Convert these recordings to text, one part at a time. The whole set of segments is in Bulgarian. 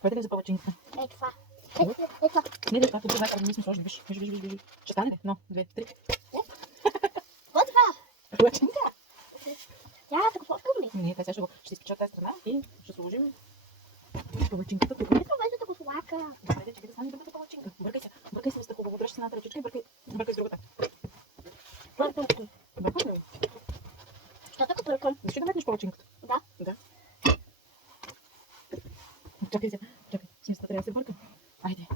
Пойде ли за палачинката? Ей, това. Ей, това. Не, това тук знаеш, не сме сложили. Виж. Ще стане ли? Едно, две, три. Вот това. Палачинка? Я така фоткам ли? Не, сега ще изпеча от тази страна и ще сложим палачинката тук. Не съм вече така слака. Добре, чакай да стане другата палачинка. Бъркай се, мисля хубаво. Дръж се на ръчичка и бъркай с другата. Бъркам. Бъркай ли? Що така бъркам? Защо да метнеш палачинката? Да. Чакай, смисъл трябва да се бърка. Айде,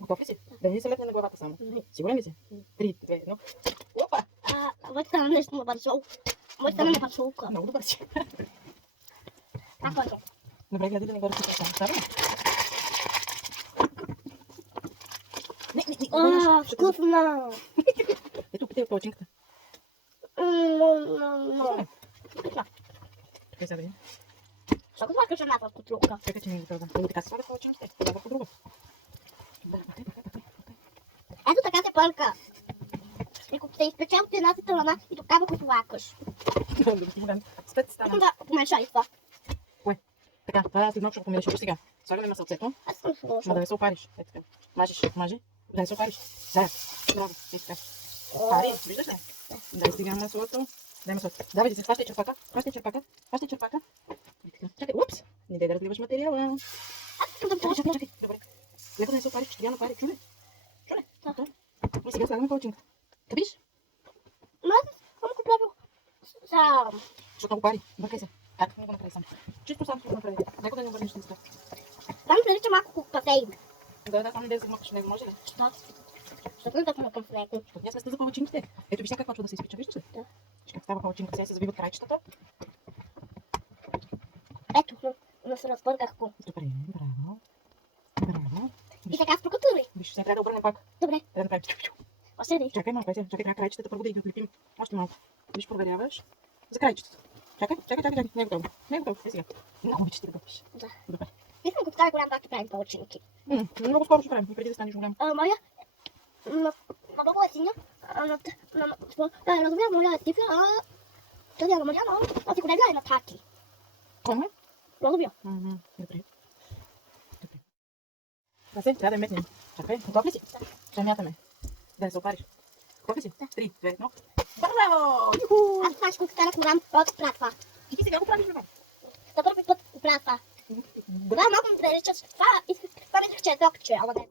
готов ли си? Да не се лепне на главата само. Сигурен ли си? 3, 2, 1. Опа! Вот стана нещо на бързо. Вот стана на пасулка. Много добър си. Как бъркам? Добре, гледай да не го разсипаш само. Става ли? Не. Вкусно. Ето, питай от палачинката. Чакай сега да видим. Що го слагаш една в котлука? Чакай, че не ги това. Ами така се слага палачинките. Това върху друго. Бъркай. Ето така се бърка. И като се изпече от едната страна и тогава го слагаш. Спет стана. Искам да помеша и това. Кое? Така, това след малко ще го помириш. Виж сега. Слагаме масълцето. Аз съм Ма да сложила. не се опариш. Е така. Мажи. Да не се опариш. Да. Браво. Е така. Пари, виждаш ли? Дай сега маслото. Дай маслото. Давай да се хващай черпака. Хващай черпака. Е така. Чакай. Упс. Не дай да разливаш материала. Чакай. Добре. Леко да не се опариш. Ще ги напари. Чули? Да. И сега слагаме палачинка. Капиш? Но аз съм го правил сам. Защото много пари. Бъркай се. Как? Не го направи сам. Чисто сам ще го направи. Леко да не обърнеш листа. Там прилича малко басейн. Да, там да се вмъкнеш в него. Може ли? Що? Защото не така към него. Защото ние сме сте за палачинките. Ето виж как почва да се изпича. Виждаш ли? Да. Виж как става палачинка. Сега се завиват крайчетата. Ето, но се разбърках го. Добре, браво. И сега прокатури. Виж, сега трябва да обърнем пак. Добре. Трябва да направим чу-чу. Още ли? Чакай малко, чакай трябва крайчетата първо да ги отлепим. Още малко. Виж, проверяваш. За крайчетата. Чакай. Не е готово. Е сега. Много обичаш ти да готвиш. Да. Добре. Искам като стане голям пак да правим палачинки. Много скоро ще правим. И преди да станеш голям. Моя... На баба е синя. Разумя, моя е тифя, тази е на Мариана, а ти колега е на Тати. Кой му е? Разумя. Добре. Васе, трябва да я метнем. Чакай, готов ли си? Ще мятаме. Да не се опариш. Готов ли си? 3, 2, 1. Браво! Юху! Аз това ще го станах голям път пратва. Ти сега го правиш, бе? За първи път го пратва. Това малко ми прилича. Това исках, че е докче, ама не.